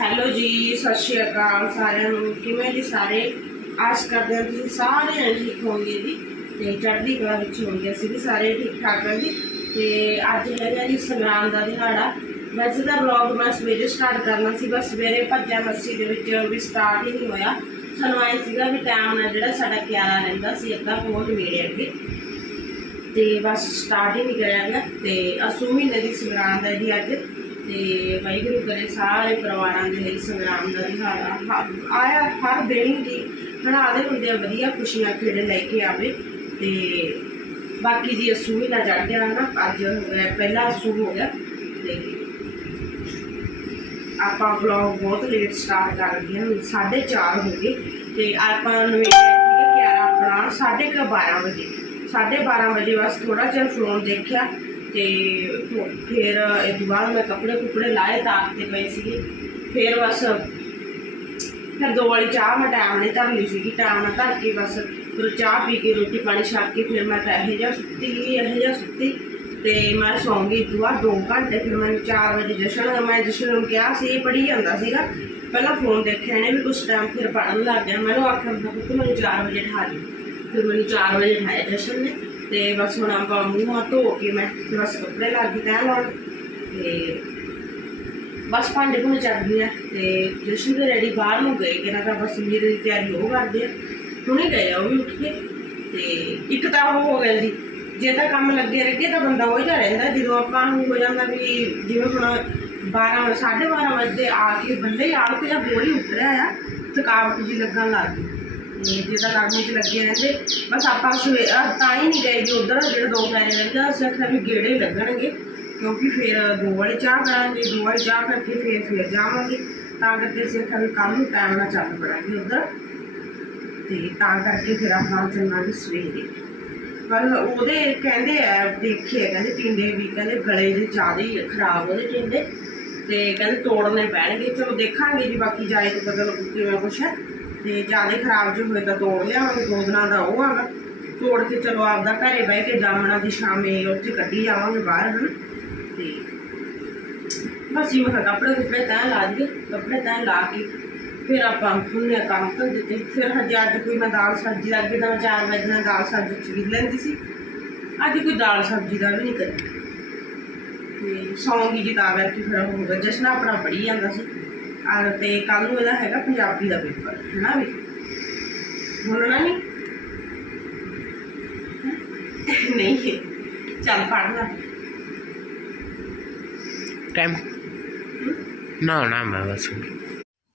Hello ਜੀ, ਸਤਿ ਸ਼੍ਰੀ ਅਕਾਲ ਸਾਰਿਆਂ ਨੂੰ। ਕਿਵੇਂ ਜੀ ਸਾਰੇ? ਆਸ ਕਰਦੇ ਹਾਂ ਤੁਸੀਂ ਸਾਰੇ ਜਣੇ ਠੀਕ ਹੋਵੋਗੇ ਜੀ। ਤੇ ਚੜ੍ਹਦੀ ਕਲਾ ਵਿੱਚ ਹੋਣਗੇ ਅਸੀਂ ਵੀ ਸਾਰੇ ਠੀਕ ਠਾਕ ਹਾਂ ਜੀ। ਤੇ ਅੱਜ ਹੈਗਾ ਜੀ ਸੰਗਰਾਮ ਦਾ ਦਿਹਾੜਾ। ਵੈਸੇ ਤਾਂ ਵਲੌਗ ਮੈਂ ਸਵੇਰੇ ਸਟਾਰਟ ਕਰਨਾ ਸੀ, ਬਸ ਸਵੇਰੇ ਭੱਜਿਆ ਮੱਸੀ ਦੇ ਵਿੱਚ, ਵੀ ਸਟਾਰਟ ਹੀ ਨਹੀਂ ਹੋਇਆ। ਸਾਨੂੰ ਆਏ ਸੀਗਾ ਵੀ ਟਾਈਮ ਨਾਲ ਜਿਹੜਾ ਸਾਡਾ ਕਿਆਰਾ ਰਹਿੰਦਾ ਸੀ, ਅੱਧਾ ਬਹੁਤ ਮੇਰੇ ਅੱਗੇ। ਤੇ ਬਸ ਸਟਾਰਟ ਹੀ ਨਹੀਂ ਕਰਿਆ ਗਿਆ। ਤੇ ਅਸੂ ਮਹੀਨੇ ਦੀ ਸੰਗਰਾਂਦ ਦਾ ਜੀ ਅੱਜ। ਤੇ ਵਾਹਿਗੁਰੂ ਕਰੇ ਸਾਰੇ ਪਰਿਵਾਰਾਂ ਦੇ ਲਈ ਸੰਗਰਾਮ ਦਾ ਦਿਹਾੜਾ ਆਇਆ ਹਰ ਦਿਨ ਦੀ ਬਣਾਦੇ ਹੁੰਦੇ ਆ, ਵਧੀਆ ਖੁਸ਼ੀਆਂ ਖੇੜੇ ਲੈ ਕੇ ਆਵੇ ਤੇ ਬਾਕੀ ਜੀ ਅਸੂ ਮਹੀਨਾ ਚੜ ਗਿਆ ਨਾ, ਅੱਜ ਹੋ ਗਿਆ, ਪਹਿਲਾ ਅਸੂ ਹੋ ਗਿਆ ਤੇ ਆਪਾਂ ਵਲੌਗ ਬਹੁਤ ਲੇਟ ਸਟਾਰਟ ਕਰ ਗਏ ਹਾਂ ਸਾਢੇ ਚਾਰ ਹੋ ਗਏ ਤੇ ਆਪਾਂ ਨਵੇਂ ਸੀਗੇ 11 ਆਪਣਾ ਸਾਢੇ ਕੁ 12 ਵਜੇ, ਸਾਢੇ 12 ਵਜੇ ਬਸ ਥੋੜਾ ਜਿਹਾ ਫੋਨ ਦੇਖਿਆ ਤੇ ਫਿਰ ਇਹ ਤੋਂ ਬਾਅਦ ਮੈਂ ਕੱਪੜੇ ਕੁਪੜੇ ਲਾਏ ਤਾਕ ਤੇ ਪਏ ਸੀਗੇ। ਫਿਰ ਬਸ ਫਿਰ ਦੋ ਵਾਲੀ ਚਾਹ ਮੈਂ ਟਾਈਮ ਨਾਲ ਧਰ ਲਈ ਸੀਗੀ ਟਾਈਮ ਨਾਲ ਧਰ ਕੇ ਬਸ ਫਿਰ ਚਾਹ ਪੀ ਕੇ ਰੋਟੀ ਪਾਣੀ ਛਕ ਕੇ ਫਿਰ ਮੈਂ ਤਾਂ ਇਹੋ ਜਿਹਾ ਸੁੱਤੀ, ਇਹੋ ਜਿਹਾ ਸੁੱਤੀ ਤੇ ਮੈਂ ਸੌਂ ਗਈ ਦੁਆ 2 ਘੰਟੇ, ਫਿਰ ਮੈਨੂੰ 4 ਵਜੇ ਜਸ਼ਨ, ਮੈਂ ਜਸ਼ਨ ਨੂੰ ਕਿਹਾ ਸੀ, ਇਹ ਪੜ੍ਹੀ ਜਾਂਦਾ ਸੀਗਾ। ਪਹਿਲਾਂ ਫੋਨ ਦੇਖਿਆ ਨੇ ਵੀ ਕੁਛ ਟਾਈਮ ਫਿਰ ਪੜਨ ਲੱਗ ਗਿਆ। ਮੈਨੂੰ ਆਖਿਆ, ਮੈਂ ਪੁੱਤ ਮੈਨੂੰ 4 ਵਜੇ ਠਾ ਦੀ। ਫਿਰ ਮੈਨੂੰ 4 ਵਜੇ ਠਾਇਆ ਜਸ਼ਨ ਨੇ। ਤੇ ਬਸ ਹੁਣ ਆਪਾਂ ਮੂੰਹ ਆ ਧੋ ਕੇ ਮੈਂ ਤੇ ਬਸ ਕੱਪੜੇ ਲੱਗ ਗਈ ਤੈਅ ਲਾਉਣ ਤੇ ਬਸ ਭਾਂਡੇ ਭੁੰਨ ਚੱਕ ਗਏ ਆ ਤੇ ਜਸ਼ਨ ਦੇ ਰੈਡੀ ਬਾਹਰ ਨੂੰ ਗਏ ਕਿ ਨਾ ਤਾਂ ਬਸ ਮੇਰੀ ਦੀ ਤਿਆਰੀ ਉਹ ਕਰਦੇ ਆ। ਹੁਣੇ ਗਏ ਆ ਉਹ ਵੀ ਉੱਠ ਕੇ। ਤੇ ਇੱਕ ਤਾਂ ਉਹ ਹੋ ਗਿਆ ਜੀ, ਜੇ ਤਾਂ ਕੰਮ ਲੱਗੇ ਰਹੇ ਤਾਂ ਬੰਦਾ ਉਹ ਜਿਹਾ ਰਹਿੰਦਾ, ਜਦੋਂ ਆਪਾਂ ਨੂੰ ਹੋ ਜਾਂਦਾ ਵੀ ਜਿਵੇਂ ਹੁਣ 12 12:30 ਵਜੇ ਆ ਕੇ ਬੰਦੇ ਆਲ ਕੇ ਜਾਂ ਬੋਰੀ ਉਤਰਿਆ ਆ, ਥਕਾਵਟ ਜੀ ਲੱਗਣ ਲੱਗ ਗਈ। ਜਿਹਦਾ ਜੇ ਕੰਮ 'ਚ ਲੱਗੇ ਰਹਿੰਦੇ ਬਸ ਆਪਾਂ ਸਵੇ ਤਾਂ ਹੀ ਨਹੀਂ ਗਏ ਜੀ ਉਧਰ, ਜਿਹੜੇ ਦੋ ਪੈਰੇ ਰਹਿੰਦੇ ਅਸੀਂ ਆਖਿਆ ਵੀ ਗੇੜੇ ਹੀ ਲੱਗਣਗੇ, ਕਿਉਂਕਿ ਫਿਰ ਦੋ ਵਾਲੀ ਚਾਹ ਕਰਾਂਗੇ ਦੋ ਵਾਲੀ ਚਾਹ ਕਰਕੇ ਫਿਰ ਫਿਰ ਜਾਵਾਂਗੇ। ਤਾਂ ਕਰਕੇ ਅਸੀਂ ਆਖਿਆ ਵੀ ਕੱਲ੍ਹ ਨੂੰ ਟਾਈਮ ਨਾਲ ਚੱਲ ਪੜਾਂਗੇ ਉਧਰ। ਤੇ ਤਾਂ ਕਰਕੇ ਫਿਰ ਆਪਾਂ ਚੱਲਾਂਗੇ ਸਵੇਰੇ। ਪਰ ਉਹਦੇ ਕਹਿੰਦੇ ਆ, ਦੇਖੇ ਕਹਿੰਦੇ ਟਿੰਡੇ ਵੀ, ਕਹਿੰਦੇ ਗਲੇ ਦੇ ਜ਼ਿਆਦਾ ਹੀ ਖਰਾਬ ਉਹਦੇ ਟਿੰਡੇ ਤੇ ਕਹਿੰਦੇ ਤੋੜਨੇ ਪੈਣਗੇ, ਚਲੋ ਦੇਖਾਂਗੇ ਜੀ, ਬਾਕੀ ਜਾਏ ਤਾਂ ਪਤਾ ਲੱਗੂ ਕਿਵੇਂ ਕੁਛ ਹੈ। ਤੇ ਜ਼ਿਆਦਾ ਖਰਾਬ ਜੋ ਹੋਏ ਤਾਂ ਤੋੜ ਲਿਆਵਾਂਗੇ, ਦੋ ਦਿਨਾਂ ਦਾ ਉਹ ਆਗਾ ਤੋੜ ਕੇ ਚਲੋ ਆਪਦਾ ਘਰੇ ਬਹਿ ਕੇ ਜਾਮਣਾ ਦੀ ਸ਼ਾਮੇ ਉੱਥੇ ਕੱਢੀ ਜਾਵਾਂਗੇ ਬਾਹਰ, ਹਨ? ਤੇ ਬਸ ਇਹ ਮੈਂ ਕੱਪੜੇ ਕੁਪੜੇ ਤਾਂ ਲਾ ਦਈਏ ਕੱਪੜੇ ਤਾਂ ਲਾ ਕੇ ਫਿਰ ਆਪਾਂ ਖੁੱਲੇ ਕੰਮ ਕਰ ਦਿੱਤੇ। ਫਿਰ ਹਜੇ ਅੱਜ ਕੋਈ ਮੈਂ ਦਾਲ ਸਬਜ਼ੀ ਲੱਗੇ ਤਾਂ ਮੈਂ ਚਾਰ ਵਜੇ ਨਾਲ ਦਾਲ ਸਬਜ਼ੀ ਚੀਰ ਲੈਂਦੀ ਸੀ। ਅੱਜ ਕੋਈ ਦਾਲ ਸਬਜ਼ੀ ਦਾ ਵੀ ਨਹੀਂ ਕਰੀ। ਤੇ ਸੌਂਗੀ ਜੀ ਤਾਂ ਕਰਕੇ ਫਿਰ ਹੋ ਗਿਆ, ਜਸ਼ਨ ਆਪਣਾ ਪੜ੍ਹੀ ਜਾਂਦਾ ਸੀ। ਆ ਤੇ ਕੱਲ ਨੂੰ ਇਹਦਾ ਹੈਗਾ ਪੰਜਾਬੀ ਦਾ ਪੇਪਰ ਹੈਨਾ ਵੀ? ਬੋਲਣਾ ਨਹੀਂ? ਨਹੀਂ। ਚੱਲ ਪੜ੍ਹ ਲੈ। ਟਾਈਮ ਨਾ ਨਾ ਮੈਂ ਬਸ।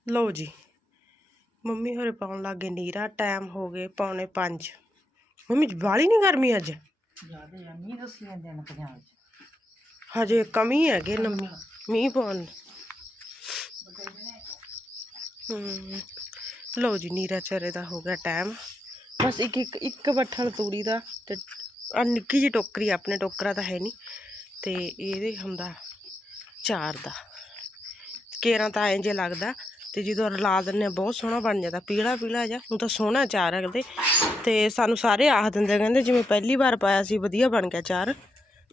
ਲਓ ਜੀ। ਮੰਮੀ ਹੋਰੇ ਪਾਉਣ ਲੱਗੇ ਨੀਰਾ ਟਾਈਮ ਹੋ ਗਏ ਪੌਣੇ 5 ਮੰਮੀ ਬਾਲੀ ਨਹੀਂ ਗਰਮੀ ਅੱਜ? ਜ਼ਿਆਦਾ ਨਹੀਂ ਦੱਸੀਆਂ ਦਿਨ ਪੰਜਾਬ ਚ। ਹਜੇ ਕਮੀ ਹੈਗੇ ਨਮੀ ਮੀਂਹ ਪਾਉਣ। ਹੂੰ ਲਓ ਜੀ, ਨੀਰਾ ਚਾਰੇ ਦਾ ਹੋ ਗਿਆ ਟਾਈਮ ਬਸ ਇੱਕ ਇੱਕ ਇੱਕ ਬੱਠਲ ਤੂੜੀ ਦਾ ਤੇ ਆ ਨਿੱਕੀ ਜੀ ਟੋਕਰੀ, ਆਪਣੇ ਟੋਕਰਾ ਤਾਂ ਹੈ ਨਹੀਂ ਤੇ ਇਹਦੇ ਹੁੰਦਾ ਚਾਰ ਦਾ। ਕੇਰਾਂ ਤਾਂ ਐਂ ਜੇ ਲੱਗਦਾ, ਤੇ ਜਦੋਂ ਰਲਾ ਦਿੰਨੇ ਆ ਬਹੁਤ ਸੋਹਣਾ ਬਣ ਜਾਂਦਾ। ਪੀਲਾ ਪੀਲਾ ਜਿਹਾ, ਹੁਣ ਤਾਂ ਸੋਹਣਾ ਚਾਰ ਰੱਖਦੇ ਤੇ ਸਾਨੂੰ ਸਾਰੇ ਆਖ ਦਿੰਦੇ ਕਹਿੰਦੇ ਜਿਵੇਂ ਪਹਿਲੀ ਵਾਰ ਪਾਇਆ ਸੀ, ਵਧੀਆ ਬਣ ਗਿਆ ਚਾਰ।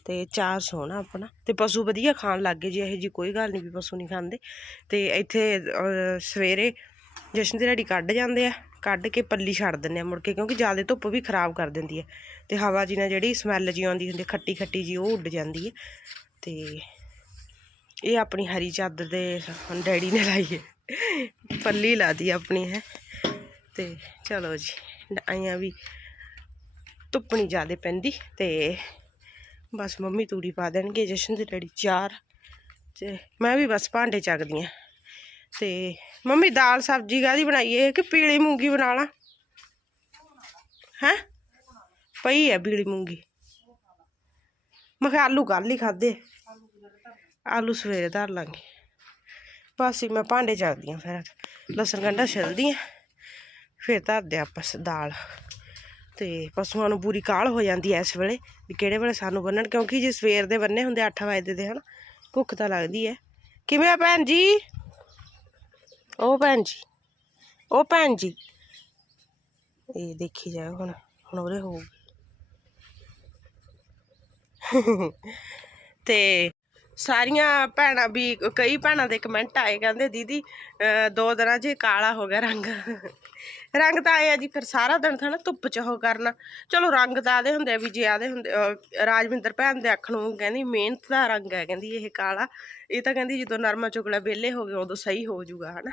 ਤੇ ਚਾਰ ਸੋਹਣਾ ਆਪਣਾ। ਤੇ ਪਸ਼ੂ ਵਧੀਆ ਖਾਣ ਲੱਗ ਗਏ ਜੀ, ਇਹੋ ਜੀ ਕੋਈ ਗੱਲ ਨਹੀਂ ਵੀ ਪਸ਼ੂ ਨਹੀਂ ਖਾਂਦੇ। ਤੇ ਇੱਥੇ ਸਵੇਰੇ ਜਸ਼ਨ ਦੀ ਰੈਡੀ ਕੱਢ ਜਾਂਦੇ ਆ, ਕੱਢ ਕੇ ਪੱਲੀ ਛੱਡ ਦਿੰਦੇ ਆ ਮੁੜ ਕੇ, ਕਿਉਂਕਿ ਜ਼ਿਆਦਾ ਧੁੱਪ ਵੀ ਖਰਾਬ ਕਰ ਦਿੰਦੀ ਹੈ ਤੇ ਹਵਾ ਜੀ ਨਾਲ ਜਿਹੜੀ ਸਮੈਲ ਜੀ ਆਉਂਦੀ ਹੁੰਦੀ ਖੱਟੀ ਖੱਟੀ ਜੀ ਉਹ ਉੱਡ ਜਾਂਦੀ ਹੈ ਤੇ ਇਹ ਆਪਣੀ ਹਰੀ ਚਾਦਰ ਦੇ ਡੈਡੀ ਨੇ ਲਾਈ ਹੈ ਪੱਲੀ ਲਾਦੀ ਆਪਣੀ, ਹੈ। ਤੇ ਚਲੋ ਜੀ, ਆਈਆਂ ਵੀ ਧੁੱਪ ਨਹੀਂ ਜ਼ਿਆਦਾ ਪੈਂਦੀ ਤੇ ਬਸ ਮੰਮੀ ਤੂੜੀ ਪਾ ਦੇਣਗੇ, ਜਸ਼ਨ ਦੇ ਡੈਡੀ ਚਾਰ, ਤੇ ਮੈਂ ਵੀ ਬਸ ਭਾਂਡੇ ਚੱਕਦੀ ਆ। ਤੇ ਮੰਮੀ ਦਾਲ ਸਬਜ਼ੀ ਕਾਹਦੀ ਬਣਾਈਏ ਕਿ ਪੀਲੀ ਮੂੰਗੀ ਬਣਾ ਲਾਂ? ਹੈ? ਪਈ ਹੈ ਪੀਲੀ ਮੂੰਗੀ। ਮੈਂ ਕਿਹਾ ਆਲੂ ਕੱਲ੍ਹ ਹੀ ਖਾਦੇ ਆਲੂ ਸਵੇਰੇ ਧਰ ਲਾਂਗੇ। ਬਸ ਹੀ ਮੈਂ ਭਾਂਡੇ ਚੱਕਦੀ ਆ ਫਿਰ। ਲਸਣ ਗੰਢਾ ਛਿਲਦੀ ਆ, ਫਿਰ ਧਰਦੇ ਆਪਾਂ ਸ- ਦਾਲ। ਤੇ ਪਸ਼ੂਆਂ ਨੂੰ ਪੂਰੀ ਕਾਲ ਹੋ ਜਾਂਦੀ ਐ ਇਸ ਵੇਲੇ ਵੀ ਕਿਹੜੇ ਵੇਲੇ ਸਾਨੂੰ ਬੰਨਣ, ਕਿਉਂਕਿ ਜੇ ਸਵੇਰ ਦੇ ਬੰਨੇ ਹੁੰਦੇ 8 ਵਜੇ ਦੇ, ਹਨ? ਭੁੱਖ ਤਾਂ ਲੱਗਦੀ ਐ। ਕਿਵੇਂ ਆ ਭੈਣ ਜੀ? ਉਹ ਭੈਣ ਜੀ, ਉਹ ਭੈਣ ਜੀ। ਇਹ ਦੇਖੀ ਜਾਓ ਹੁਣ ਹੁਣ ਉਹਦੇ ਹੋਊਗੀ। ਤੇ ਸਾਰੀਆਂ ਭੈਣਾਂ ਵੀ, ਕਈ ਭੈਣਾਂ ਦੇ ਕਮੈਂਟ ਆਏ, ਕਹਿੰਦੇ ਦੀਦੀ, ਅਹ ਦੋ ਦਿਨਾਂ 'ਚ ਕਾਲਾ ਹੋ ਗਿਆ ਰੰਗ। ਰੰਗ ਤਾਂ ਆਇਆ ਜੀ ਫਿਰ ਸਾਰਾ ਦਿਨ ਤਾਂ ਧੁੱਪ 'ਚ ਉਹ ਕਰਨਾ। ਚਲੋ ਰੰਗ ਤਾਂ ਆਦੇ ਹੁੰਦੇ ਆ ਵੀ ਜੇ ਆਦੇ ਹੁੰਦੇ ਰਾਜਵਿੰਦਰ ਭੈਣ ਦੇ ਅੱਖ ਨੂੰ ਕਹਿੰਦੀ ਮਿਹਨਤ ਦਾ ਰੰਗ ਹੈ, ਕਹਿੰਦੀ ਇਹ ਕਾਲਾ। ਇਹ ਤਾਂ ਕਹਿੰਦੀ ਜਦੋਂ ਨਰਮਾ ਚੁਗਲਾ ਵਿਹਲੇ ਹੋ ਗਏ ਉਦੋਂ ਸਹੀ ਹੋ ਜਾਊਗਾ, ਹਨਾ।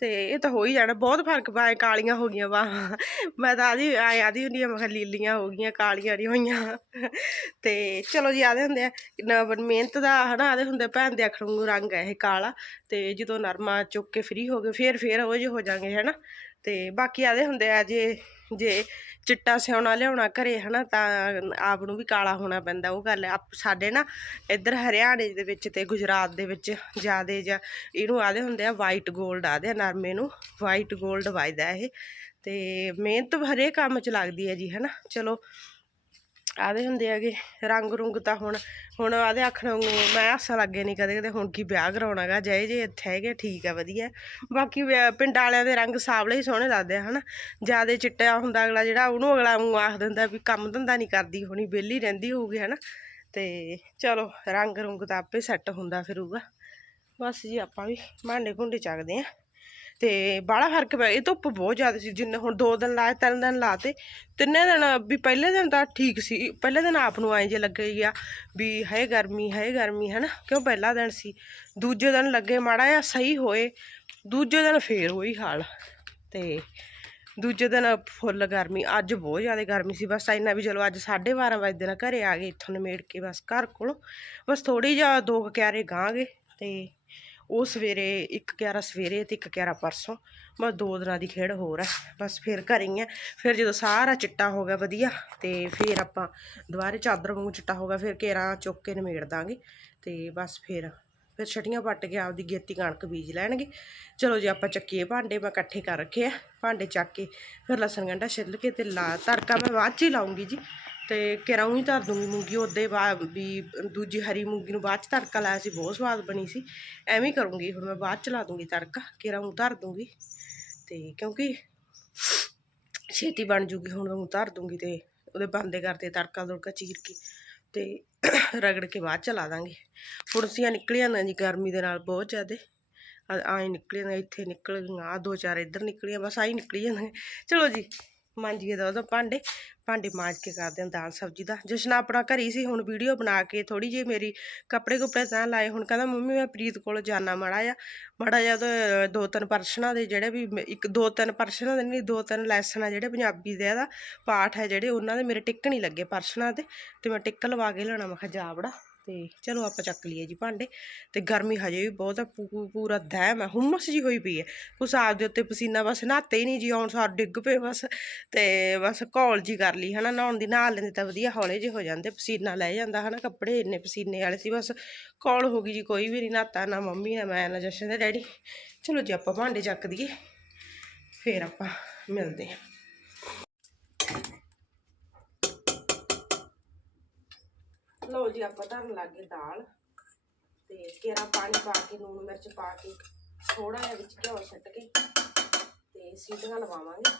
ਤੇ ਇਹ ਤਾਂ ਹੋ ਹੀ ਜਾਣਾ, ਬਹੁਤ ਫ਼ਰਕ ਪਾਏ ਕਾਲੀਆਂ ਹੋ ਗਈਆਂ ਵਾਹ ਮੈਂ ਤਾਂ ਆਦੀ, ਆਏ ਆਦੀ ਹੁੰਦੀ ਆ ਮੈਂ ਕਿਹਾ ਲੀਲੀਆਂ ਹੋ ਗਈਆਂ, ਕਾਲੀਆਂ ਨਹੀਂ ਹੋਈਆਂ। ਤੇ ਚਲੋ ਜੀ ਆਦੇ ਹੁੰਦੇ ਆ ਮਿਹਨਤ ਦਾ, ਹਨਾ, ਆਦੇ ਹੁੰਦੇ ਭੈਣ ਦੇ ਅੱਖਰ ਨੂੰ ਰੰਗ ਹੈ, ਇਹ ਕਾਲਾ। ਤੇ ਜਦੋਂ ਨਰਮਾ ਚੁੱਕ ਕੇ ਫ੍ਰੀ ਹੋ ਗਏ, ਫੇਰ ਫੇਰ ਉਹ ਜਿਹੇ ਹੋ ਜਾਣਗੇ ਹਨਾ। ਤੇ ਬਾਕੀ ਆਦੇ ਹੁੰਦੇ ਆ ਜੇ ਜੇ ਚਿੱਟਾ ਸਿਉਣਾ ਲਿਆਉਣਾ ਘਰੇ, ਹਨਾ, ਤਾਂ ਆਪ ਨੂੰ ਵੀ ਕਾਲਾ ਹੋਣਾ ਪੈਂਦਾ, ਉਹ ਗੱਲ ਹੈ। ਆਪ- ਸਾਡੇ ਨਾ ਇੱਧਰ ਹਰਿਆਣੇ ਦੇ ਵਿੱਚ ਤੇ ਗੁਜਰਾਤ ਦੇ ਵਿੱਚ ਜਿਆਦੇ ਜਾਂ ਇਹਨੂੰ ਆਦੇ ਹੁੰਦੇ ਆ ਵਾਈਟ 골ਡ ਆਦੇ ਆ, ਨਰਮੇ ਨੂੰ। ਵਾਈਟ 골ਡ ਵਜਦਾ ਇਹ। ਤੇ ਮਿਹਨਤ ਹਰੇਕ ਕੰਮ 'ਚ ਲੱਗਦੀ ਹੈ ਜੀ, ਹਨਾ। ਚਲੋ ਆਦੇ ਹੁੰਦੇ ਹੈਗੇ, ਰੰਗ ਰੁੰਗ ਤਾਂ ਹੁਣ ਹੁਣ ਆਦੇ ਆਖਣ ਨੂੰ ਮੈਂ ਹਾਸਾ ਲੱਗੇ ਨਹੀਂ ਕਦੇ ਕਦੇ ਹੁਣ ਕੀ ਵਿਆਹ ਕਰਾਉਣਾਗਾ ਜੇ ਜੇ ਇੱਥੇ ਹੈਗੇ ਠੀਕ ਆ ਵਧੀਆ। ਬਾਕੀ ਪਿੰਡ ਵਾਲਿਆਂ ਦੇ ਰੰਗ ਸਾਵਲੇ ਹੀ ਸੋਹਣੇ ਲੱਗਦੇ ਆ, ਹਨਾ। ਜਿਆਦੇ ਚਿੱਟਾ ਹੁੰਦਾ ਅਗਲਾ ਜਿਹੜਾ, ਉਹਨੂੰ ਅਗਲਾ ਊਂ ਆਖ ਦਿੰਦਾ ਵੀ ਕੰਮ ਧੰਦਾ ਨਹੀਂ ਕਰਦੀ ਹੋਣੀ, ਵਿਹਲੀ ਰਹਿੰਦੀ ਹੋਊਗੀ, ਹਨਾ। ਤੇ ਚਲੋ, ਰੰਗ ਰੁੰਗ ਤਾਂ ਆਪੇ ਸੈੱਟ ਹੁੰਦਾ ਫਿਰੂਗਾ। ਬਸ ਜੀ ਆਪਾਂ ਵੀ ਭਾਂਡੇ ਭੁੰਡੇ ਚੱਕਦੇ ਆ। ਤੇ ਬੜਾ ਫ਼ਰਕ ਪਿਆ। ਇਹ ਧੁੱਪ ਬਹੁਤ ਜ਼ਿਆਦਾ ਸੀ, ਜਿੰਨੇ ਹੁਣ ਦੋ ਦਿਨ ਲਾਏ, ਤਿੰਨ ਦਿਨ ਲਾਤੇ। ਤਿੰਨੇ ਦਿਨ ਵੀ ਪਹਿਲੇ ਦਿਨ ਤਾਂ ਠੀਕ ਸੀ। ਪਹਿਲੇ ਦਿਨ ਆਪ ਨੂੰ ਐਂ ਜੇ ਲੱਗੇ ਗਿਆ ਵੀ ਹੈ ਗਰਮੀ ਹੈ ਗਰਮੀ ਹੈ ਨਾ ਕਿਉਂ ਪਹਿਲਾ ਦਿਨ ਸੀ? ਦੂਜੇ ਦਿਨ ਲੱਗੇ ਮਾੜਾ ਜਿਹਾ ਸਹੀ ਹੋਏ, ਦੂਜੇ ਦਿਨ ਫੇਰ ਹੋਈ ਹਾਲ। ਤੇ ਦੂਜੇ ਦਿਨ ਫੁੱਲ ਗਰਮੀ। ਅੱਜ ਬਹੁਤ ਜ਼ਿਆਦਾ ਗਰਮੀ ਸੀ। ਬਸ ਇੰਨਾ ਵੀ ਚਲੋ, ਅੱਜ 12:30 ਵਜੇ ਨਾਲ ਘਰੇ ਆ ਗਏ ਇੱਥੋਂ ਨਿਮੇੜ ਕੇ ਬਸ ਘਰ ਕੋਲੋਂ। ਬਸ ਥੋੜੀ ਜਿਹਾ ਦੋ ਕੁ ਕਿਆਰੇ ਗਾਂਹ ਗਏ ਤੇ ਉਹ ਸਵੇਰੇ ਇੱਕ ਕਿਆਰਾ ਸਵੇਰੇ ਤੇ ਇੱਕ ਕਿਆਰਾ ਪਰਸੋਂ ਬਸ ਦੋ ਦਿਨਾਂ ਦੀ ਖੇਡ ਹੋਰ ਹੈ ਬਸ ਫਿਰ ਘਰ ਹੀ ਹੈ ਫਿਰ ਜਦੋਂ ਸਾਰਾ ਚਿੱਟਾ ਹੋ ਗਿਆ ਵਧੀਆ, ਤੇ ਫਿਰ ਆਪਾਂ ਦੁਬਾਰੇ ਚਾਦਰ ਵਾਂਗੂ ਚਿੱਟਾ ਹੋ ਗਿਆ, ਫਿਰ ਘੇਰਾ ਚੁੱਕ ਕੇ ਨਿਮੇੜ ਦਾਂਗੇ, ਤੇ ਬਸ ਫਿਰ ਫਿਰ ਛਟੀਆਂ ਪੱਟ ਕੇ ਆਪਦੀ ਗੇਤੀ ਕਣਕ ਬੀਜ ਲੈਣਗੇ। ਚਲੋ ਜੀ ਆਪਾਂ ਚੱਕੀਏ ਭਾਂਡੇ, ਮੈਂ ਇਕੱਠੇ ਕਰ ਰੱਖੇ ਆ, ਭਾਂਡੇ ਚੱਕ ਕੇ ਫਿਰ ਲਸਣ ਗੰਢਾ ਛਿੱਲ ਕੇ ਤੇ ਲਾ, ਤੜਕਾ ਮੈਂ ਬਾਅਦ ਚ ਹੀ ਲਾਉਂਗੀ ਜੀ। ਤੇ ਕਿਰਾਉਂ ਹੀ ਧਰ ਦੂੰਗੀ ਮੂੰਗੀ ਉਹਦੇ ਬਾਅਦ ਵੀ ਦੂਜੀ ਹਰੀ ਮੂੰਗੀ ਨੂੰ ਬਾਅਦ ਚ ਤੜਕਾ ਲਾਇਆ ਸੀ, ਬਹੁਤ ਸਵਾਦ ਬਣੀ ਸੀ। ਐਵੇਂ ਕਰੂੰਗੀ, ਹੁਣ ਮੈਂ ਬਾਅਦ ਚ ਲਾ ਦੂੰਗੀ ਤੜਕਾ ਕਿਰਾਉਂ ਧਰ ਦੂੰਗੀ ਤੇ ਕਿਉਂਕਿ ਛੇਤੀ ਬਣ ਜੂਗੀ, ਹੁਣ ਉਹ ਧਰ ਦੂੰਗੀ ਤੇ ਉਹਦੇ ਬੰਦੇ ਕਰਦੇ ਤੜਕਾ ਤੁੜਕਾ ਚੀਰ ਕੇ ਤੇ ਰਗੜ ਕੇ ਬਾਅਦ ਚ ਲਾ ਦਾਂਗੇ। ਫੁਰਸੀਆਂ ਨਿਕਲੀਆਂ ਨਾ ਜੀ ਗਰਮੀ ਦੇ ਨਾਲ ਬਹੁਤ ਜ਼ਿਆਦੇ। ਆਏ ਨਿਕਲੀਆਂ ਇੱਥੇ ਨਿਕਲ ਗਈਆਂ ਆ ਦੋ ਚਾਰ ਇੱਧਰ ਨਿਕਲੀਆਂ, ਬਸ ਆਹੀ ਨਿਕਲੀ ਜਾਂਦੇ ਚਲੋ ਜੀ। ਮਾਂਜੀਏ ਦਾ ਉਹਦਾ ਭਾਂਡੇ ਭਾਂਡੇ ਮਾਂਜ ਕੇ ਕਰਦੇ ਹਾਂ ਦਾਲ ਸਬਜ਼ੀ ਦਾ। ਜਸ਼ਨ ਆਪਣਾ ਘਰ ਹੀ ਸੀ, ਹੁਣ ਵੀਡੀਓ ਬਣਾ ਕੇ ਥੋੜੀ ਜਿਹੀ ਮੇਰੀ ਕੱਪੜੇ ਕੁਪੜੇ ਤਾਂ ਲਾਏ। ਹੁਣ ਕਹਿੰਦਾ, ਮੰਮੀ, ਮੈਂ ਪ੍ਰੀਤ ਕੋਲ ਜਾਣਾ ਮਾੜਾ ਆ ਮਾੜਾ ਜਿਹਾ ਉਹਦੇ ਦੋ ਤਿੰਨ ਪਰਸਨਾਂ ਦੇ ਜਿਹੜੇ ਵੀ ਇੱਕ, ਦੋ ਤਿੰਨ ਪਰਸਨਾਂ ਦੇ ਨਹੀਂ, ਦੋ ਤਿੰਨ ਲੈਸਨ ਆ ਜਿਹੜੇ ਪੰਜਾਬੀ ਦੇ ਇਹਦਾ ਪਾਠ ਹੈ ਜਿਹੜੇ, ਉਹਨਾਂ ਦੇ ਮੇਰੇ ਟਿੱਕ ਨਹੀਂ ਲੱਗੇ ਪਰਸਨਾਂ ਤੇ। ਤੇ ਮੈਂ ਟਿੱਕ ਲਵਾ ਕੇ ਲੈਣਾ ਮੈਂ ਕਿਹਾ, ਜਾ ਬੜਾ ਤੇ ਚਲੋ ਆਪਾਂ ਚੱਕ ਲਈਏ ਜੀ ਭਾਂਡੇ। ਤੇ ਗਰਮੀ ਹਜੇ ਵੀ ਬਹੁਤ ਆ ਪੂ- ਪੂਰਾ ਦਹਿਮ ਹੈ ਹੁਮਸ ਜੀ ਹੋਈ ਪਈ ਹੈ ਕੁਛ ਆਪਦੇ ਉੱਤੇ ਪਸੀਨਾ ਬਸ ਨਹਾਤੇ ਹੀ ਨਹੀਂ ਜੀ ਆਉਣ ਸਾਰ ਡਿੱਗ ਪਏ ਬਸ। ਤੇ ਬਸ ਕੌਲ ਜੀ ਕਰ ਲਈ, ਹਨਾ, ਨਹਾਉਣ ਦੀ, ਨਹਾ ਲੈਂਦੇ ਤਾਂ ਵਧੀਆ, ਹੌਲੇ ਜਿਹੇ ਹੋ ਜਾਂਦੇ, ਪਸੀਨਾ ਲੈ ਜਾਂਦਾ, ਹਨਾ, ਕੱਪੜੇ ਇੰਨੇ ਪਸੀਨੇ ਵਾਲੇ ਸੀ ਬਸ। ਘੋਲ ਹੋ ਗਈ ਜੀ, ਕੋਈ ਵੀ ਨਹੀਂ ਨਹਾਤਾ, ਨਾ ਮੰਮੀ, ਨਾ ਮੈਂ, ਨਾ ਜਸ਼ਨ ਦੇ ਡੈਡੀ। ਚਲੋ ਜੀ ਆਪਾਂ ਭਾਂਡੇ ਚੱਕ ਦਈਏ, ਫੇਰ ਆਪਾਂ ਮਿਲਦੇ ਹਾਂ। ਲਓ ਜੀ, ਆਪਾਂ ਧਰਨ ਲੱਗ ਦਾਲ। ਤੇ ਕੇਰਾ ਪਾਣੀ ਪਾ ਕੇ ਲੂਣ ਮਿਰਚ ਪਾ ਕੇ ਥੋੜਾ ਜਿਹਾ ਵਿੱਚ ਘਿਓ ਛੱਡ ਕੇ ਤੇ ਸੀਟੀਆਂ ਲਵਾਵਾਂਗੇ।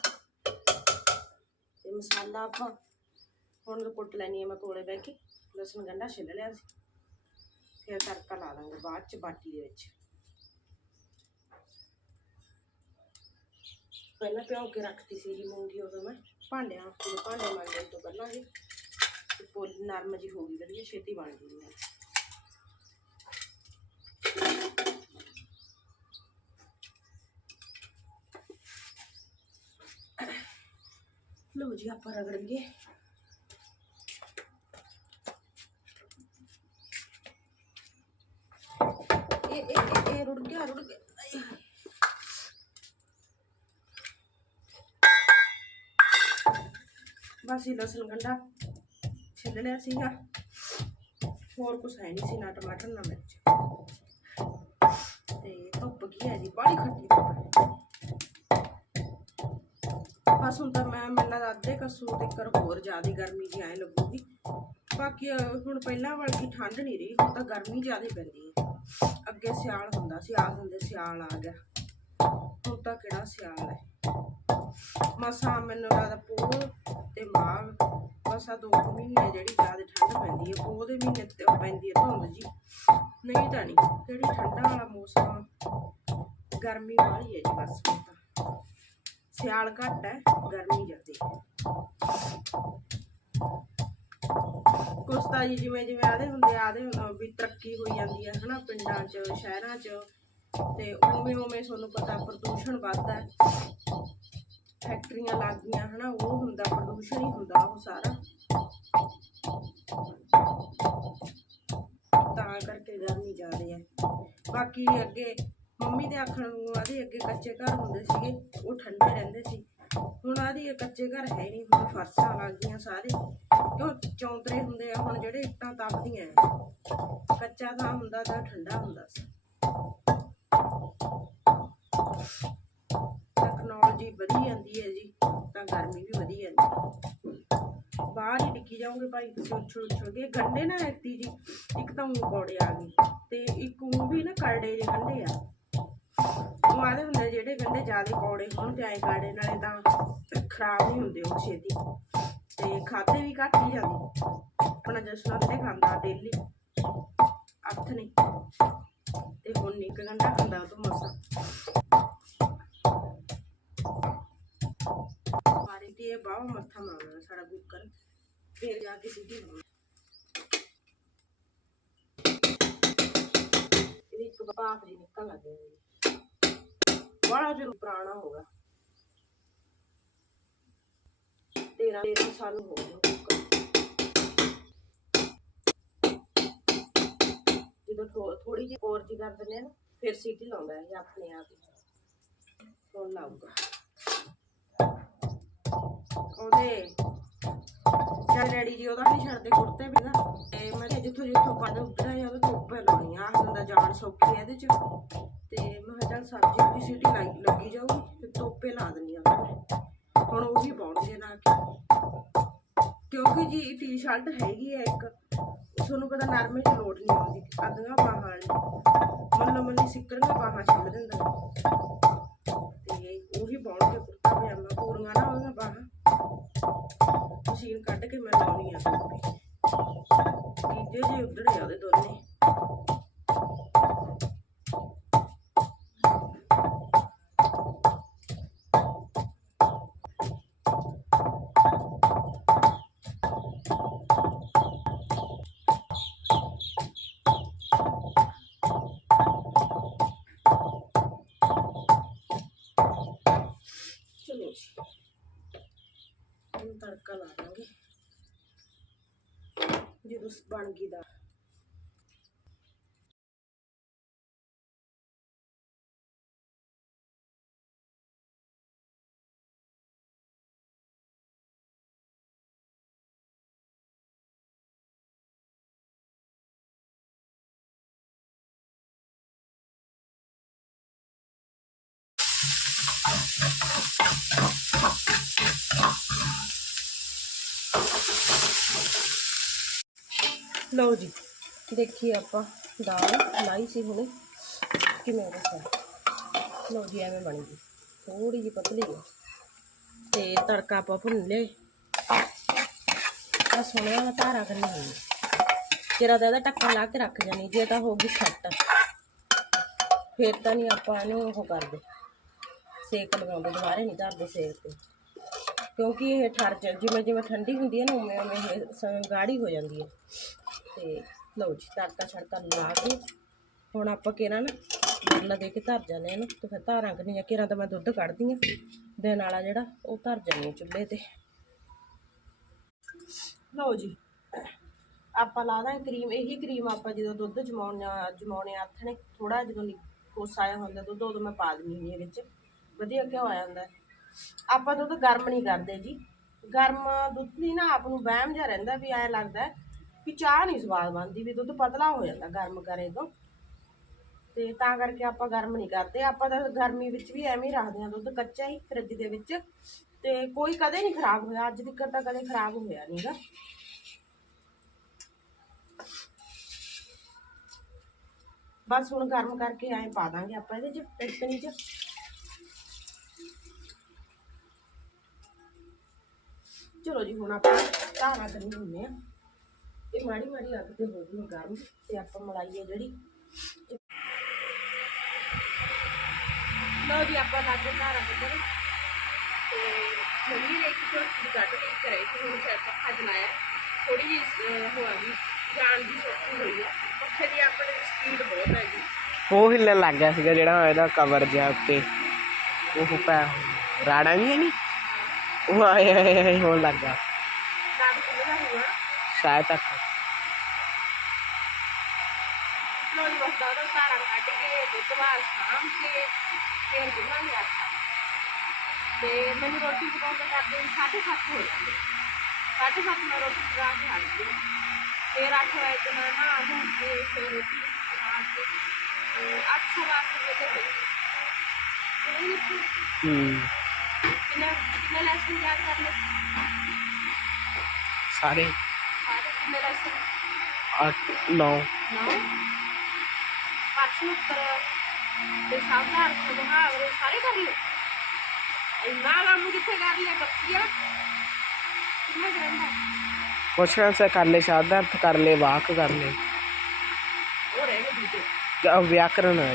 ਤੇ ਮਸਾਲਾ ਆਪਾਂ ਹੁਣ ਕੁੱਟ ਲੈਣੀ ਹੈ ਮੈਂ ਕੋਲੇ ਬਹਿ ਕੇ। ਲਸਣ ਗੰਢਾ ਛਿੱਲ ਲਿਆ ਸੀ। ਫਿਰ ਤੜਕਾ ਲਾ ਦਾਂਗੇ ਬਾਅਦ ਚ ਬਾਟੀ ਦੇ ਵਿੱਚ। ਪਹਿਲਾਂ ਭਿਓ ਕੇ ਰੱਖਤੀ ਸੀ ਜੀ ਮੂੰਗੀ ਉਦੋਂ ਮੈਂ। ਭਾਂਡਿਆਂ ਤੇ ਭਾਂਡੇ ਮੰਗਣ ਤੋਂ ਪਹਿਲਾਂ ਹੀ ਪੋਲੀ ਨਰਮ ਜੀ ਹੋ ਗਈ ਵਧੀਆ ਛੇਤੀ ਬਣ ਗਈ ਹੈ ਲਓ ਜੀ ਆਪਾਂ ਰਗੜ ਲਈਏ ਇਹ ਇਹ ਇਹ- ਇਹ ਰੁੜ ਗਿਆ ਰੁੜ ਗਿਆ ਆਏ ਹਾਏ। ਬਸ ਇਹ ਲਸਣ ਲਿਆ ਸੀਗਾ। ਹੋਰ ਕੁਛ ਹੈ ਨਹੀਂ ਸੀ, ਨਾ ਟਮਾਟਰ, ਨਾ ਮਿਰਚ। ਤੇ ਧੁੱਪ ਕੀ ਹੈ ਜੀ? ਬੜੀ ਖੱਟੀ ਧੁੱਪ ਬਸ ਹੁਣ ਤਾਂ ਮੈਂ, ਮੈਨੂੰ ਲੱਗਦਾ ਅੱਧੇ ਕਸੂ ਤੱਕਰ ਹੋਰ ਜ਼ਿਆਦਾ ਗਰਮੀ ਜੀ ਐ ਲੱਗੂਗੀ। ਬਾਕੀ ਹੁਣ ਪਹਿਲਾਂ ਵਰਗੀ ਠੰਡ ਨਹੀਂ ਰਹੀ, ਹੁਣ ਤਾਂ ਗਰਮੀ ਜ਼ਿਆਦਾ ਪੈਂਦੀ ਹੈ। ਅੱਗੇ ਸਿਆਲ ਹੁੰਦਾ ਸੀ ਆ ਹੁੰਦੇ ਸਿਆਲ ਆ ਗਿਆ। ਹੁਣ ਤਾਂ ਕਿਹੜਾ ਸਿਆਲ ਹੈ। ਮਸਾਂ ਮੈਨੂੰ ਲੱਗਦਾ ਪੋਹ ਤੇ ਮਾਘ ਮਸਾ ਦੋ ਮਹੀਨੇ ਜਿਹੜੀ ਜ਼ਿਆਦਾ ਠੰਡ ਪੈਂਦੀ ਹੈ ਉਹਦੇ ਮਹੀਨੇ ਤੇ ਪੈਂਦੀ ਹੈ ਧੁੰਦ ਜੀ। ਨਹੀਂ ਤਾਂ ਨਹੀਂ, ਜਿਹੜੀ ਠੰਡਾ ਵਾਲਾ ਮੌਸਮ ਗਰਮੀ ਵਾਲੀ ਹੈ ਜੀ ਬਸ ਸਿਆਲ ਘੱਟ ਹੈ ਗਰਮੀ ਜ਼ਿਆਦੀ। ਕੁਛ ਤਾਂ ਜੀ ਜਿਵੇਂ ਜਿਵੇਂ ਆਦੇ ਹੁੰਦੇ ਆਦੇ ਵੀ ਤਰੱਕੀ ਹੋਈ ਜਾਂਦੀ ਹੈ ਹਨਾ, ਪਿੰਡਾਂ 'ਚ, ਸ਼ਹਿਰਾਂ 'ਚ। ਤੇ ਉਵੇਂ ਉਵੇਂ ਤੁਹਾਨੂੰ ਪਤਾ ਪ੍ਰਦੂਸ਼ਣ ਵੱਧਦਾ ਫੈਕਟਰੀਆਂ ਲੱਗ ਗਈਆਂ ਹਨਾ, ਉਹ ਹੁੰਦਾ, ਪ੍ਰਦੂਸ਼ਣ ਹੀ ਹੁੰਦਾ, ਉਹ ਸਾਰਾ। ਤਾਂ ਕਰਕੇ ਗਰਮੀ ਜ਼ਿਆਦੇ ਹੈ ਬਾਕੀ ਅੱਗੇ, ਮੰਮੀ ਦੇ ਆਖਣ ਨੂੰ ਆਦੇ ਅੱਗੇ ਕੱਚੇ ਘਰ ਹੁੰਦੇ ਸੀਗੇ, ਉਹ ਠੰਡੇ ਰਹਿੰਦੇ ਸੀ। ਹੁਣ ਆਦੀ ਕੱਚੇ ਘਰ ਹੈ ਨਹੀਂ, ਹੁਣ ਫਰਸ਼ਾਂ ਲੱਗ ਗਈਆਂ ਸਾਰੇ। ਕਿਉਂ ਚੌਂਤਰੇ ਹੁੰਦੇ ਆ, ਹੁਣ ਜਿਹੜੇ ਇੱਟਾਂ ਤਪਦੀਆਂ ਕੱਚਾ ਤਾਂ ਹੁੰਦਾ ਤਾਂ ਠੰਡਾ ਹੁੰਦਾ ਸੀ। ਟੈਕਨੋਲੋਜੀ ਵਧੀ ਜਾਂਦੀ ਹੈ ਜੀ, ਤਾਂ ਗਰਮੀ ਵੀ ਵਧੀ ਜਾਂਦੀ ਬਾਹਰ ਹੀ ਡਿੱਗੀ ਜਾਓਗੇ ਭਾਈ ਤੁਸੀਂ ਉੱਛਲ ਉੱਛਲ ਕੇ ਗੰਡੇ ਨਾ ਐਤੀ ਜੀ, ਇੱਕ ਤਾਂ ਊਂ ਕੌੜੇ ਆ ਗਏ, ਤੇ ਇੱਕ ਊਂ ਵੀ ਨਾ ਕਰੜੇ ਜਿਹੇ ਗੰਡੇ ਆ। ਉਹ ਆਦੇ ਹੁੰਦੇ ਜਿਹੜੇ ਗੰਡੇ ਜ਼ਿਆਦਾ ਕੌੜੇ ਹੋਣ ਤੇ ਐ ਕਾੜੇ ਨਾਲੇ ਤਾਂ ਖਰਾਬ ਨਹੀਂ ਹੁੰਦੇ ਉਹ ਛੇਤੀ। ਤੇ ਖਾਦੇ ਵੀ ਘੱਟ ਹੀ ਜਾਂਦੇ। ਆਪਣਾ ਜਸ਼ਨ ਤੇ ਖਾਂਦਾ, ਡੇਲੀ। ਤੇ ਇਹ ਬਾਵਾ ਮੱਥਾ ਮਾਰਨਾ ਸਾਡਾ ਕੁੱਕਰ ਫੇਰ ਜਾ ਕੇ ਸਿੱਧੀ ਲਾਉਣੀ ਇਹਦੀ ਇੱਕ ਭਾਫ ਜੀ ਨਿਕਲ ਲੱਗ ਗਈ ਬੜਾ ਚਿਰ ਪੁਰਾਣਾ ਹੋਗਾ 13 13 ਸਾਲ ਹੋ ਗਏ ਕੁੱਕਰ ਜਦੋਂ ਥੋੜੀ ਜਿਹੀ ਹੋਰ ਜੀ ਕਰ ਦਿੰਦੇ ਆ ਨਾ ਫਿਰ ਸੀਟੀ ਲਾਉਂਦਾ ਇਹ ਆਪਣੇ ਆਪ ਹੀ ਹੁਣ ਲਾਊਗਾ ਉਹਦੇ ਚੱਲ ਡੈਡੀ ਜੀ, ਉਹਦਾ ਨਹੀਂ ਛੱਡਦੇ ਕੁੜਤੇ ਵੀ ਨਾ। ਤੇ ਮੈਂ ਕਿਹਾ ਜਿੱਥੋਂ ਜਿੱਥੋਂ ਪਾ ਉੱਤਰਿਆ ਜਾਂ ਉਹਦੇ ਤੋਂ ਲਾਉਣੀ ਆ ਆਹ ਦਾ ਜਾਣ ਸੌਖੀ ਹੈ ਇਹਦੇ ਚ। ਤੇ ਮੈਂ ਕਿਹਾ ਚੱਲ ਸਬਜ਼ੀ ਦੀ ਸੀਟੀ ਲਾਈ, ਲੱਗੀ ਜਾਊਗੀ, ਤੇ ਤੋਪੇ ਲਾ ਦਿੰਦੀ ਆ ਉਹਦੇ। ਹੁਣ ਉਹ ਵੀ ਪਾਉਣਗੇ ਨਾ ਕੇ ਕਿਉਂਕਿ ਜੀ ਟੀ-ਸ਼ਰਟ ਹੈਗੀ ਹੈ ਇੱਕ, ਤੁਹਾਨੂੰ ਪਤਾ ਨਰਮੇ ਚ ਲੋੜ ਨਹੀਂ ਆਉਂਦੀ, ਅੱਧੀਆਂ ਬਾਹਾਂ ਵਾਲੀ। ਮੰਨ ਮੰਨੀ ਸਿੱਕਰੀਆਂ ਬਾਹਾਂ ਛੱਡ ਦਿੰਦਾ। ਦਾਂਗੇ ਜਦੋਂ ਬਣ ਗਈ ਦਾ ਲਓ ਜੀ, ਦੇਖੀਏ ਆਪਾਂ ਦਾਲ ਲਾਈ ਸੀ ਹੁਣੇ, ਕਿਵੇਂ ਰੱਖਿਆ ਲਓ ਜੀ, ਐਵੇਂ ਬਣ ਗਈ ਥੋੜੀ ਜਿਹੀ ਪਤਲੀ ਹੈ। ਤੇ ਤੜਕਾ ਆਪਾਂ ਭੁੰਨ ਲਏ ਆ ਸੋਹਣਾ ਵਾਲਾ ਧਾਰਾ ਕਰਨੀ ਹੋਈ ਤੇਰਾ ਤਾਂ ਇਹਦਾ ਢੱਕਣ ਲਾ ਕੇ ਰੱਖ ਜਾਣੀ ਜੇ ਤਾਂ ਹੋ ਗਈ ਸੱਟ ਫਿਰ ਤਾਂ ਨਹੀਂ ਆਪਾਂ ਇਹਨੂੰ ਉਹ ਕਰਦੇ। ਸੇਕ ਲਗਾਉਂਦੇ, ਦੁਬਾਰੇ ਨਹੀਂ ਧਰਦੇ ਸੇਕ ਤੇ। ਕਿਉਂਕਿ ਇਹ ਠਰ ਜਿਵੇਂ ਜਿਵੇਂ ਠੰਡੀ ਹੁੰਦੀ ਹੈ ਨਾ, ਉਵੇਂ ਉਵੇਂ ਇਹ ਗਾੜੀ ਹੋ ਜਾਂਦੀ ਹੈ। ਤੇ ਲਓ ਜੀ, ਤੜਕਾ ਛੜਕਾ ਲਾ ਕੇ ਹੁਣ ਆਪਾਂ ਕਿਹੜਾ ਨਾ ਮਰਲਾ ਦੇ ਕੇ ਧਰ ਜਾਂਦੇ ਇਹਨੂੰ ਤੇ ਫਿਰ ਧਾਰਾਂ ਕਰਨੀਆਂ ਕਿਰਾਂ ਤਾਂ ਮੈਂ ਦੁੱਧ ਕੱਢਦੀ ਆ ਦਿਨ ਵਾਲਾ ਜਿਹੜਾ, ਉਹ ਧਰ ਜਾਂਦੀ ਹਾਂ ਚੁੱਲ੍ਹੇ ਤੇ। ਲਓ ਜੀ, ਆਪਾਂ ਲਾ ਦਾਂ ਕਰੀਮ, ਇਹੀ ਕਰੀਮ ਆਪਾਂ ਜਦੋਂ ਦੁੱਧ ਜਮਾਉਣਾ, ਜਮਾਉਣੇ ਹੱਥ ਨੇ ਥੋੜਾ ਜਦੋਂ ਕੋਸਾ ਆਇਆ ਹੁੰਦਾ, ਦੁੱਧ ਉਦੋਂ ਮੈਂ ਪਾ ਦਿੰਦੀ ਹੁੰਦੀ ਹਾਂ ਵਿੱਚ। ਵਧੀਆ ਘਿਓ ਆ ਜਾਂਦਾ ਆਪਾਂ ਦੁੱਧ ਗਰਮ ਨਹੀਂ ਕਰਦੇ ਜੀ। ਗਰਮ ਦੁੱਧ ਦੀ ਨਾ ਆਪ ਨੂੰ ਵਹਿਮ ਜਿਹਾ ਰਹਿੰਦਾ ਵੀ ਐਂ ਲੱਗਦਾ ਵੀ ਚਾਹ ਨਹੀਂ ਸਵਾਦ ਬਣਦੀ, ਵੀ ਦੁੱਧ ਪਤਲਾ ਹੋ ਜਾਂਦਾ ਗਰਮ ਕਰੇ ਤੋਂ। ਤੇ ਤਾਂ ਕਰਕੇ ਆਪਾਂ ਗਰਮ ਨਹੀਂ ਕਰਦੇ। ਆਪਾਂ ਤਾਂ ਗਰਮੀ ਵਿੱਚ ਵੀ ਐਵੇਂ ਹੀ ਰੱਖਦੇ ਹਾਂ ਦੁੱਧ ਕੱਚਾ ਹੀ ਫਰਿੱਜ ਦੇ ਵਿੱਚ। ਤੇ ਕੋਈ ਕਦੇ ਨਹੀਂ ਖਰਾਬ ਹੋਇਆ, ਅੱਜ ਤੱਕ ਤਾਂ ਕਦੇ ਖਰਾਬ ਹੋਇਆ ਨਹੀਂਗਾ ਬਸ ਹੁਣ ਗਰਮ ਕਰਕੇ ਐਂ ਪਾ ਦਾਂਗੇ ਆਪਾਂ ਇਹਦੇ ਚ ਟਿਕਣੀ ਚ। ਚਲੋ ਜੀ, ਹੁਣ ਆਪਾਂ ਧਾਰਾਂ ਕਰੀ ਹੁੰਨੇ ਆ। ਇਹ ਮਾੜੀ ਮਾੜੀ ਅੱਗ ਤੇ ਹੋ ਜੂ ਗਰਮ, ਤੇ ਆਪਾਂ ਮਲਾਈ ਜਿਹੜੀ। ਲਓ ਜੀ, ਆਪਾਂ ਲਾਗੇ ਧਾਰਾਂ ਕੱਢਣ ਤੇ ਮੰਮੀ ਨੇ ਇੱਕ ਝੋਟੀ ਕੱਢ ਕੇ ਕਰੇ ਕਿ ਹੁਣ ਸਿਰ ਪੱਖਾ ਜਲਾਇਆ ਥੋੜੀ ਜਿਹੀ ਹੋ ਗਈ, ਜਾਣ ਦੀ ਸੋਚੀ ਹੋਈ ਹੈ ਪੱਖੇ ਦੀ ਆਪਣੇ ਸਪੀਡ ਬਹੁਤ ਹੈ ਉਹ ਹਿੱਲਣ ਲੱਗ ਗਿਆ ਸੀਗਾ ਜਿਹੜਾ ਇਹਦਾ ਕਵਰ ਜਿਹਾ ਉੱਤੇ। ਉਹ ਪੈ ਰਾੜਾ ਨਹੀਂ? ਹੈ ਨੀ ਉਹ ਆਏ ਆਏ ਆਏ ਹੋਣ ਲੱਗ ਗਿਆ ਨਾਮ ਕਿੰਨਾ ਹੋਊਗਾ ਸ਼ਾਇਦ ਤੱਕ ਲੋ ਜੀ ਬਸ ਦਾਦਾ ਸਾਰਾ ਕੱਢ ਕੇ ਦੁੱਧ ਬਾਹਰ ਸਾਂਭ ਕੇ ਫਿਰ ਗੁੰਨਾਂਗੇ ਆਟਾ ਤੇ ਮੈਨੂੰ ਰੋਟੀ ਪਕਾਉਂਦੇ ਕਰਦੇ ਸਾਢੇ ਸੱਤ ਹੋ ਜਾਂਦੇ ਸਾਢੇ ਸੱਤ ਮੈਂ ਰੋਟੀ ਪਕਾ ਕੇ ਹਟਦੀ ਹਾਂ। ਫਿਰ ਅੱਠ ਵਜੇ ਤੇ ਮੈਂ ਨਹਾ ਨੂੰ ਕੇ ਫਿਰ ਰੋਟੀ ਬਣਾ ਕੇ ਤੇ ਅੱਠ ਸਵਾ ਅੱਠ ਵਜੇ ਹੋਈ ਇਹ ਹੂੰ ਕਿੰਨੇ ਲੈਸਨ ਯਾਦ ਕਰ ਲਏ ਸਾਰੇ? ਸਾਰੇ ਕਿੰਨੇ ਲੈਸਨ 8 9 ਨੌ। ਪ੍ਰਸ਼ਨ ਉੱਤਰ ਤੇ ਸਾਵਧਾਨ ਅਰਥ ਮੁਹਾਵਰੇ ਸਾਰੇ ਕਰ ਲਏ ਇੰਨਾ ਕੰਮ ਕਿੱਥੇ ਕਰ ਲਿਆ ਬੱਤੀਆ ਕਿੰਨਾ ਕਰਨਾ ਕੁਐਸਚਨ ਸੇ ਕਰ ਲੈ ਸ਼ਾਇਦ ਅਰਥ ਕਰ ਲੈ ਵਾਕ ਕਰ ਲੈ। ਉਹ ਰਹਿ ਗਏ ਦੂਜੇ। ਜਾਂ ਵਿਆਕਰਣ ਹੈ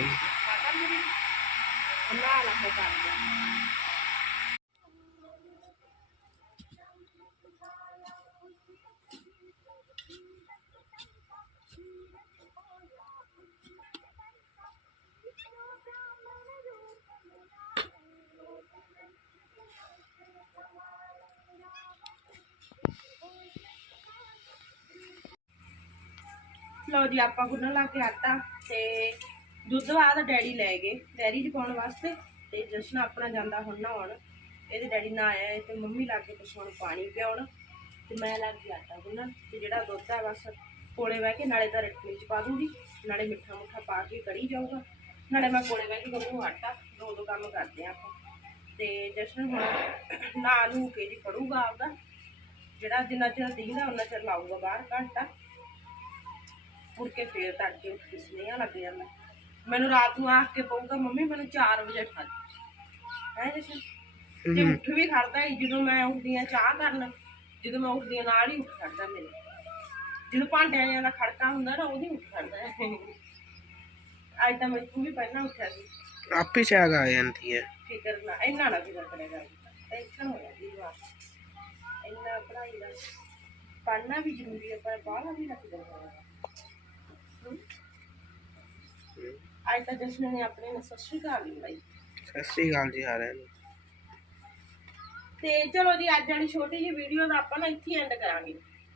ਲਓ ਜੀ, ਆਪਾਂ ਗੁੰਨਣ ਲਾ ਕੇ ਆਟਾ ਤੇ ਦੁੱਧ ਬਾਅਦ ਡੈਡੀ ਲੈ ਗਏ। ਡੈਰੀ 'ਚ ਪਾਉਣ ਵਾਸਤੇ ਤੇ ਜਸ਼ਨ ਆਪਣਾ ਜਾਂਦਾ ਹੁਣ ਨਹਾਉਣ। ਇਹਦੇ ਡੈਡੀ ਨਾ ਆਇਆ ਤੇ ਮੰਮੀ ਲਾ ਕੇ ਪਸ਼ੂਆਂ ਨੂੰ ਪਾਣੀ ਪਿਆਉਣ ਤੇ ਮੈਂ ਲੱਗ ਗਈ ਆਟਾ ਗੁੰਨਣ ਤੇ ਜਿਹੜਾ ਦੁੱਧ ਆ ਬਸ ਕੋਲੇ ਬਹਿ ਕੇ ਨਾਲੇ ਤਾਂ ਰੱਟਣੀ 'ਚ ਪਾ ਦੂੰਗੀ, ਨਾਲੇ ਮਿੱਠਾ ਮੁੱਠਾ ਪਾ ਕੇ ਕੜੀ ਜਾਊਗਾ। ਨਾਲੇ ਮੈਂ ਕੋਲੇ ਬਹਿ ਕੇ ਗੁੰਨੂ ਆਟਾ, ਦੋ ਦੋ ਕੰਮ ਕਰਦੇ ਆ ਆਪਾਂ। ਤੇ ਜਸ਼ਨ ਹੁਣ ਨਾ ਲੂ ਕੇ ਜੀ ਪੜੂਗਾ ਆਪਦਾ। ਜਿਹੜਾ ਜਿੰਨਾ ਚਿਰ ਦਿਖਦਾ ਉਹਨਾਂ ਚਿਰ ਲਾਊਗਾ ਬਾਹਰ ਘੰਟਾ। ਮੁੜ ਕੇ ਫੇਰ ਤੜਕੇ ਉੱਠ ਕੇ ਸੁਨੇਹਾ ਲੱਗ ਜਾਂਦਾ ਮੈਨੂੰ ਰਾਤ ਨੂੰ ਆਖ ਕੇ ਪਊਗਾ ਮੰਮੀ ਮੈਨੂੰ 4 ਵਜੇ ਠਾ ਹੈ ਜਸ਼ਨ? ਹੂੰ। ਉੱਠ ਵੀ ਖੜਦਾ ਹੀ ਜਦੋਂ ਮੈਂ ਉੱਠਦੀ ਆ ਚਾਹ ਕਰਨ ਜਦੋਂ ਮੈਂ ਉੱਠਦੀ ਆ ਨਾਲ ਹੀ ਉੱਠ ਖੜਦਾ ਮੇਰੇ। ਜਦੋਂ ਭਾਂਡਿਆਂ ਦਾ ਖੜਕਾ ਹੁੰਦਾ ਨਾ ਉਹਦੀ ਉੱਠ ਖੜਦਾ ਹੈ। ਅੱਜ ਤਾਂ ਮੈਂ ਵੀ ਪਹਿਲਾਂ ਉੱਠਿਆ ਸੀ। ਆਪੇ ਚਾਗ ਆ ਜਾਂਦੀ ਹੈ। ਫਿਕਰ ਨਾ ਇੰਨਾ ਨਾ ਫਿਕਰ ਕਰੇਗਾ ਟੈਨਸ਼ਨ ਹੋ ਜਾਂਦੀ ਇੰਨਾ ਪੜ੍ਹਾਈ ਦਾ। ਪੜ੍ਹਨਾ ਵੀ ਜ਼ਰੂਰੀ ਹੈ ਪਰ ਬਾਹਲਾ ਵੀ ਨਾ ਫਿਕਰ ਕਰੇਗਾ ਅੱਜ ਤਾਂ ਜਸ਼ਨ ਨੇ ਆਪਣੇ ਨੂੰ ਸਤਿ ਸ਼੍ਰੀ ਅਕਾਲ ਵੀ ਬੁਲਾਈ ਸਤਿ ਸ੍ਰੀ ਅਕਾਲ ਜੀ ਸਾਰਿਆਂ ਨੂੰ। ਤੇ ਚਲੋ ਜੀ ਅੱਜ ਵਾਲੀ ਛੋਟੀ ਜਿਹੀ ਵੀਡੀਓ ਦਾ ਆਪਾਂ ਨਾ ਇੱਥੇ ਐਂਡ ਕਰਾਂਗੇ।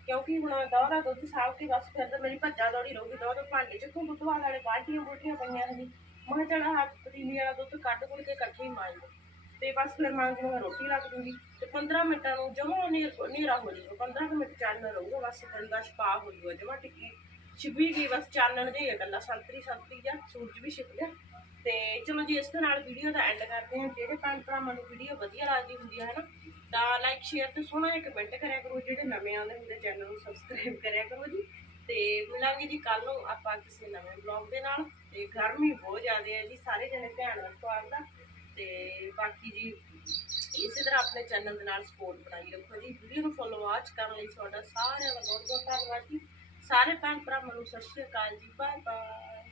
ਕਿਉਂਕਿ ਹੁਣ ਦੋਹਰਾ ਦੁੱਧ ਸਾਫ਼ ਕੇ ਬਸ ਫਿਰ ਤਾਂ ਮੇਰੀ ਭੱਜਾ ਦੌੜੀ ਰਹੂਗੀ ਦੋ ਦੋ ਭਾਂਡੇ ਚੱਕੋ ਬੁੱਧਵਾਰ ਵਾਲੇ ਬਾਲਟੀਆਂ ਬੋਟੀਆਂ ਪਈਆਂ ਨੇ। ਜੀ ਮੈਂ ਚੜਾ ਹੱਥ ਪਤੀਲੀ ਵਾਲਾ ਦੁੱਧ ਕੱਢ ਕੁੜ ਕੇ ਇਕੱਠੇ ਹੀ ਮਾਂਜ ਲਓ ਤੇ ਬਸ ਫਿਰ ਮਾਂਜ ਨੂੰ ਮੈਂ ਰੋਟੀ ਲੱਗ ਦੂੰਗੀ। ਤੇ 15 ਮਿੰਟਾਂ ਨੂੰ ਜਮਾ ਹਨੇਰਾ ਹੋ ਜਾਊਗਾ 15 ਕੁ ਮਿੰਟ ਚਾਨਣ ਰਹੂਗਾ ਬਸ ਫਿਰ ਦਾ ਛਪਾ ਹੋ ਜਾਊਗਾ ਜਮਾ ਟਿੱਕੀ। ਛਿਪੀ ਗਈ, ਬਸ ਚਾਨਣ ਜਿਹਾ ਹੀ ਹੈ ਇਕੱਲਾ ਸੰਤਰੀ ਸੰਤਰੀ ਜਾਂ ਸੂਰਜ ਵੀ ਛਿਪ ਗਿਆ। ਤੇ ਚਲੋ ਜੀ, ਇਸ ਦੇ ਨਾਲ ਵੀਡੀਓ ਦਾ ਐਂਡ ਕਰਦੇ ਹਾਂ। ਜਿਹੜੇ ਭੈਣ ਭਰਾਵਾਂ ਨੂੰ ਵੀਡੀਓ ਵਧੀਆ ਲੱਗਦੀ ਹੁੰਦੀ ਹੈ ਹਨਾ, ਤਾਂ ਲਾਈਕ ਸ਼ੇਅਰ ਤੇ ਸੋਹਣਾ ਜਿਹਾ ਕਮੈਂਟ ਕਰਿਆ ਕਰੋ। ਜਿਹੜੇ ਨਵੇਂ ਆਉਂਦੇ ਹੁੰਦੇ ਚੈਨਲ ਨੂੰ ਸਬਸਕ੍ਰਾਈਬ ਕਰਿਆ ਕਰੋ ਜੀ। ਤੇ ਮਿਲਾਂਗੇ ਜੀ ਕੱਲ ਨੂੰ ਆਪਾਂ ਕਿਸੇ ਨਵੇਂ ਬਲੌਗ ਦੇ ਨਾਲ। ਤੇ ਗਰਮੀ ਬਹੁਤ ਜ਼ਿਆਦਾ ਹੈ ਜੀ, ਸਾਰੇ ਜਣੇ ਧਿਆਨ ਰੱਖੋ ਆਪਦਾ ਤੇ ਬਾਕੀ ਜੀ, ਇਸੇ ਤਰ੍ਹਾਂ ਆਪਣੇ ਚੈਨਲ ਦੇ ਨਾਲ ਸਪੋਰਟ ਬਣਾਈ ਰੱਖੋ ਜੀ। ਵੀਡੀਓ ਨੂੰ ਫੋਲੋ ਵਾਚ ਕਰਨ ਲਈ ਤੁਹਾਡਾ ਸਾਰਿਆਂ ਦਾ ਬਹੁਤ ਬਹੁਤ ਧੰਨਵਾਦ ਜੀ। ਸਾਰੇ ਭੈਣ ਭਰਾਵਾਂ ਨੂੰ ਸਤਿ ਸ਼੍ਰੀ ਅਕਾਲ ਜੀ ਬਾਏ ਬਾਏ